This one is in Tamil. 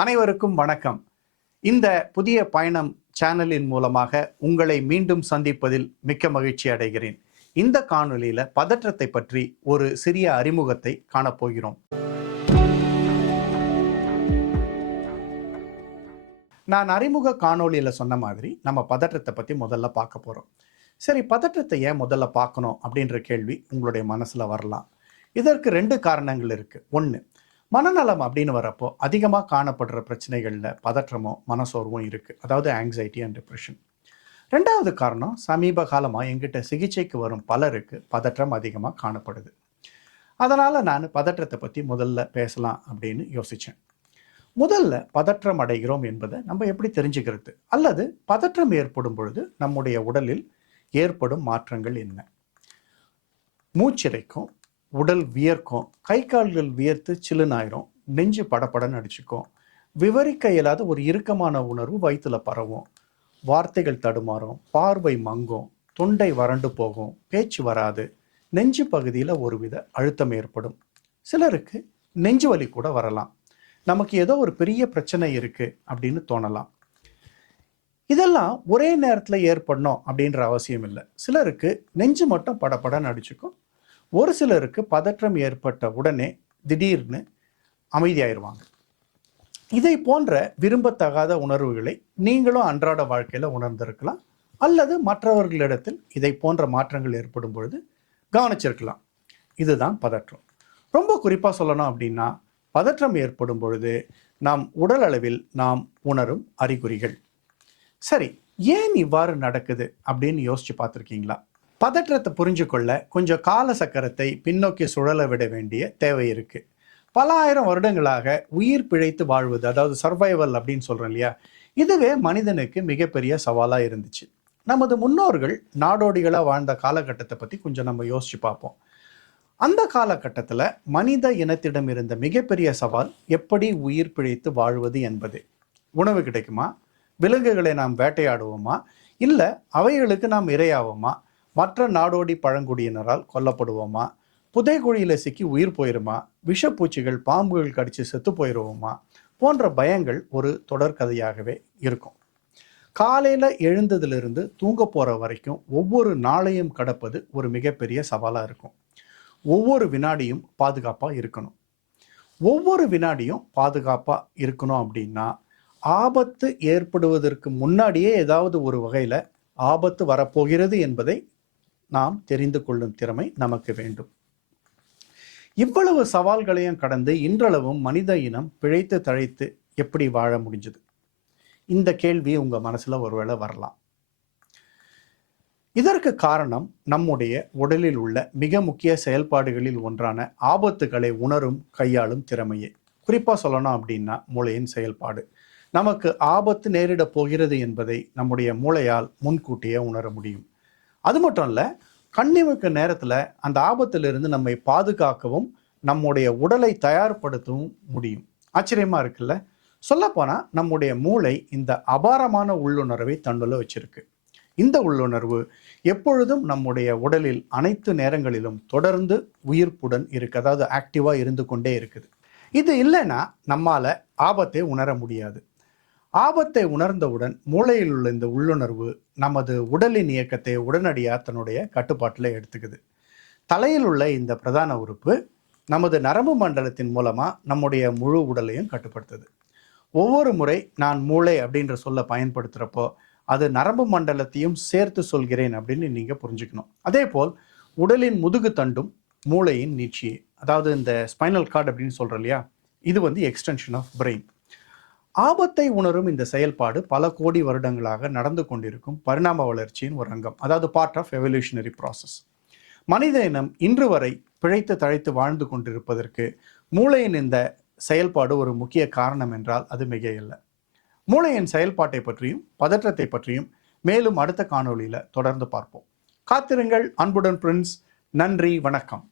அனைவருக்கும் வணக்கம். இந்த புதிய பயணம் சேனலின் மூலமாக உங்களை மீண்டும் சந்திப்பதில் மிக்க மகிழ்ச்சி அடைகிறேன். இந்த காணொளியில பதற்றத்தை பற்றி ஒரு சிறிய அறிமுகத்தை காணப்போகிறோம். நான் அறிமுக காணொளியில சொன்ன மாதிரி நம்ம பதற்றத்தை பத்தி முதல்ல பார்க்க போறோம். சரி, பதற்றத்தை ஏன் முதல்ல பார்க்கணும் அப்படின்ற கேள்வி உங்களுடைய மனசுல வரலாம். இதற்கு 2 காரணங்கள் இருக்கு. 1, மனநலம் அப்படின்னு வரப்போ அதிகமாக காணப்படுற பிரச்சனைகளில் பதற்றமும் மனசோர்வும் இருக்குது. அதாவது ஆங்ஸைட்டி அண்ட் டிப்ரெஷன். 2வது காரணம், சமீப காலமாக எங்கிட்ட சிகிச்சைக்கு வரும் பலருக்கு பதற்றம் அதிகமாக காணப்படுது. அதனால் நான் பதற்றத்தை பற்றி முதல்ல பேசலாம் அப்படின்னு யோசித்தேன். முதல்ல பதற்றம் அடைகிறோம் என்பதை நம்ம எப்படி தெரிஞ்சுக்கிறது, அல்லது பதற்றம் ஏற்படும் பொழுது நம்முடைய உடலில் ஏற்படும் மாற்றங்கள் என்ன? மூச்சிறைக்கும், உடல் வியர்க்கும், கை கால்கள் வியர்த்து சில்லுனாயிரும், நெஞ்சு படப்படன்னு அடிச்சுக்கும், விவரிக்க இயலாத ஒரு இறுக்கமான உணர்வு வயிற்றுல பரவும், வார்த்தைகள் தடுமாறும், பார்வை மங்கும், தொண்டை வறண்டு போகும், பேச்சு வராது, நெஞ்சு பகுதியில் ஒருவித அழுத்தம் ஏற்படும். சிலருக்கு நெஞ்சு வலி கூட வரலாம். நமக்கு ஏதோ ஒரு பெரிய பிரச்சனை இருக்கு அப்படின்னு தோணலாம். இதெல்லாம் ஒரே நேரத்தில் ஏற்படணும் அப்படின்ற அவசியம் இல்லை. சிலருக்கு நெஞ்சு மட்டும் படப்படன்னு அடிச்சுக்கும். ஒரு சிலருக்கு பதற்றம் ஏற்பட்ட உடனே திடீர்னு அமைதியாயிருவாங்க. இதை போன்ற விரும்பத்தகாத உணர்வுகளை நீங்களும் அன்றாட வாழ்க்கையில் உணர்ந்திருக்கலாம், அல்லது மற்றவர்களிடத்தில் இதை போன்ற மாற்றங்கள் ஏற்படும் பொழுது கவனிச்சிருக்கலாம். இதுதான் பதற்றம். ரொம்ப குறிப்பாக சொல்லணும் அப்படின்னா, பதற்றம் ஏற்படும் பொழுது நாம் உடல் அளவில் நாம் உணரும் அறிகுறிகள். சரி, ஏன் இவ்வாறு நடக்குது அப்படின்னு யோசிச்சு பார்த்துருக்கீங்களா? பதற்றத்தை புரிஞ்சு கொள்ள கொஞ்சம் கால சக்கரத்தை பின்னோக்கி சுழல விட வேண்டிய தேவை இருக்கு. பல ஆயிரம் வருடங்களாக உயிர் பிழைத்து வாழ்வது, அதாவது சர்வைவல் அப்படின்னு சொல்றோம் இல்லையா, இதுவே மனிதனுக்கு மிகப்பெரிய சவாலா இருந்துச்சு. நமது முன்னோர்கள் நாடோடிகளா வாழ்ந்த காலகட்டத்தை பத்தி கொஞ்சம் நம்ம யோசிச்சு பார்ப்போம். அந்த காலகட்டத்தில் மனித இனத்திடம் இருந்த மிகப்பெரிய சவால் எப்படி உயிர் பிழைத்து வாழ்வது என்பது. உணவு கிடைக்குமா? விலங்குகளை நாம் வேட்டையாடுவோமா? இல்லை அவைகளுக்கு நாம் இரையாவோமா? மற்ற நாடோடி பழங்குடியினரால் கொல்லப்படுவோமா? புதைகுழியில் சிக்கி உயிர் போயிருமா? விஷப்பூச்சிகள் பாம்புகள் கடிச்சு செத்து போயிடுவோமா? போன்ற பயங்கள் ஒரு தொடர்கதையாகவே இருக்கும். காலையில் எழுந்ததிலிருந்து தூங்க போகிற வரைக்கும் ஒவ்வொரு நாளையும் கடப்பது ஒரு மிகப்பெரிய சவாலாக இருக்கும். ஒவ்வொரு வினாடியும் பாதுகாப்பாக இருக்கணும். ஒவ்வொரு வினாடியும் பாதுகாப்பாக இருக்கணும் அப்படின்னா, ஆபத்து ஏற்படுவதற்கு முன்னாடியே ஏதாவது ஒரு வகையில் ஆபத்து வரப்போகிறது என்பதை நாம் தெரிந்து கொள்ளும் திறமை நமக்கு வேண்டும். இவ்வளவு சவால்களையும் கடந்து இன்றளவும் மனித இனம் பிழைத்து தழைத்து எப்படி வாழ முடிஞ்சது? இந்த கேள்வி உங்க மனசுல ஒருவேளை வரலாம். இதற்கு காரணம் நம்முடைய உடலில் உள்ள மிக முக்கிய செயல்பாடுகளில் ஒன்றான ஆபத்துகளை உணரும் கையாளும் திறமையே. குறிப்பா சொல்லணும் அப்படின்னா, மூளையின் செயல்பாடு. நமக்கு ஆபத்து நேரிட போகிறது என்பதை நம்முடைய மூளையால் முன்கூட்டியே உணர முடியும். அது மட்டும் இல்லை, கண்ணிமைக்க நேரத்தில் அந்த ஆபத்திலிருந்து நம்மை பாதுகாக்கவும் நம்முடைய உடலை தயார்படுத்தவும் முடியும். ஆச்சரியமா இருக்குல்ல? சொல்லப்போனால் நம்முடைய மூளை இந்த அபாரமான உள்ளுணர்வை தன்னுள்ள வச்சிருக்கு. இந்த உள்ளுணர்வு எப்பொழுதும் நம்முடைய உடலில் அனைத்து நேரங்களிலும் தொடர்ந்து உயிர்ப்புடன் இருக்கு, அதாவது ஆக்டிவாக இருந்து கொண்டே இருக்குது. இது இல்லைன்னா நம்மால ஆபத்தை உணர முடியாது. ஆபத்தை உணர்ந்தவுடன் மூளையில் உள்ள இந்த உள்ளுணர்வு நமது உடலின் இயக்கத்தை உடனடியாக தன்னுடைய கட்டுப்பாட்டில் எடுத்துக்குது. தலையில் உள்ள இந்த பிரதான உறுப்பு நமது நரம்பு மண்டலத்தின் மூலமாக நம்முடைய முழு உடலையும் கட்டுப்படுத்துது. ஒவ்வொரு முறை நான் மூளை அப்படின்ற சொல்ல பயன்படுத்துகிறப்போ அது நரம்பு மண்டலத்தையும் சேர்த்து சொல்கிறேன் அப்படின்னு நீங்கள் புரிஞ்சுக்கணும். அதே போல் உடலின் முதுகு தண்டும் மூளையின் நீட்சியே, அதாவது இந்த ஸ்பைனல் கார்டு அப்படின்னு சொல்கிறோம் இல்லையா, இது எக்ஸ்டென்ஷன் ஆஃப் பிரெயின். ஆபத்தை உணரும் இந்த செயல்பாடு பல கோடி வருடங்களாக நடந்து கொண்டிருக்கும் பரிணாம வளர்ச்சியின் ஒரு அங்கம், அதாவது பார்ட் ஆஃப் எவல்யூஷனரி ப்ராசஸ். மனித இனம் இன்று வரை பிழைத்து தழைத்து வாழ்ந்து கொண்டிருப்பதற்கு மூளையின் இந்த செயல்பாடு ஒரு முக்கிய காரணம் என்றால் அது மிக இல்லை. மூளையின் செயல்பாட்டை பற்றியும் பதற்றத்தை பற்றியும் மேலும் அடுத்த காணொளியில் தொடர்ந்து பார்ப்போம். காத்திருங்கள். அன்புடன் பிரின்ஸ். நன்றி, வணக்கம்.